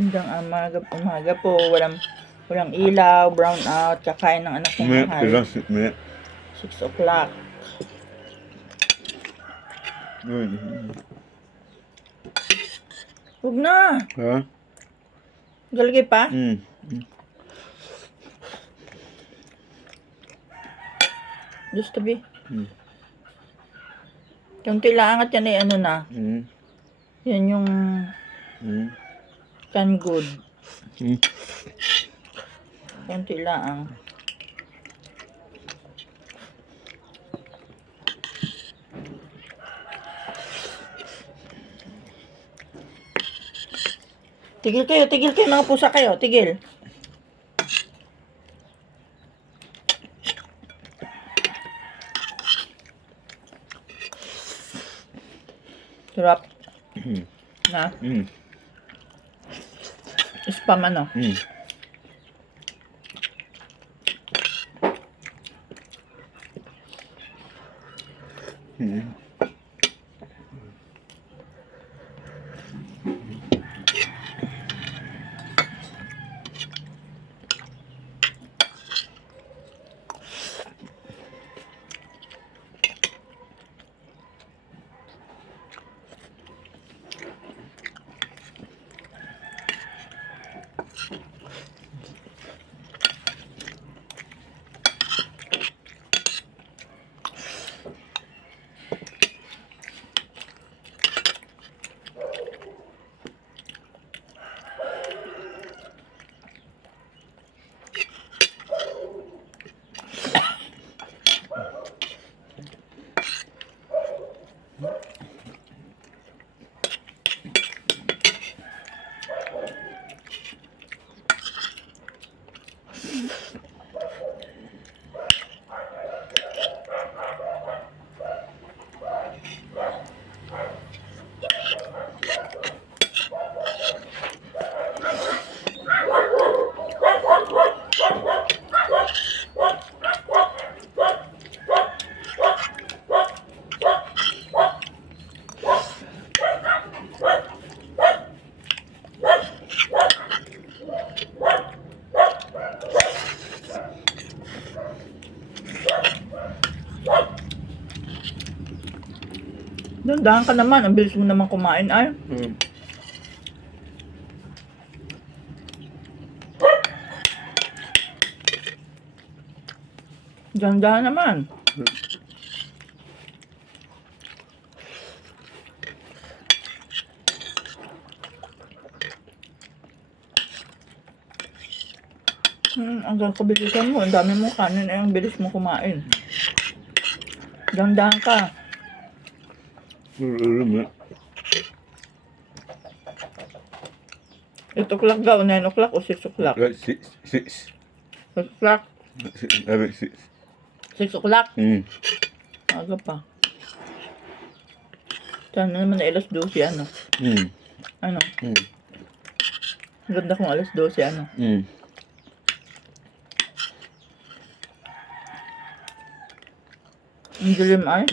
Hanggang umaga po, walang ilaw, brown out, kakain ng anak kong mahal. 6 o'clock. Huwag na! Ha? Galagay pa? Just to be. Kunti lang at yan ay ano na. Yan yung can good. Kunti lang. Tigil kayo mga pusa kayo, tigil. Sarap. Na? Spam ano? Dandahan ka naman, ang bilis mo naman kumain ay. Dandahan naman. Ang kabilisan mo, ang dami mo kanin ay ang bilis mo kumain. Dandahan ka. 8 o'clock daw, 9 o'clock o 6 o'clock? 6 o'clock? 6 o'clock? Aga pa. Sana naman na alas 12, ano? Ano? Ganda kung alas 12, ano? Ang dilim ay?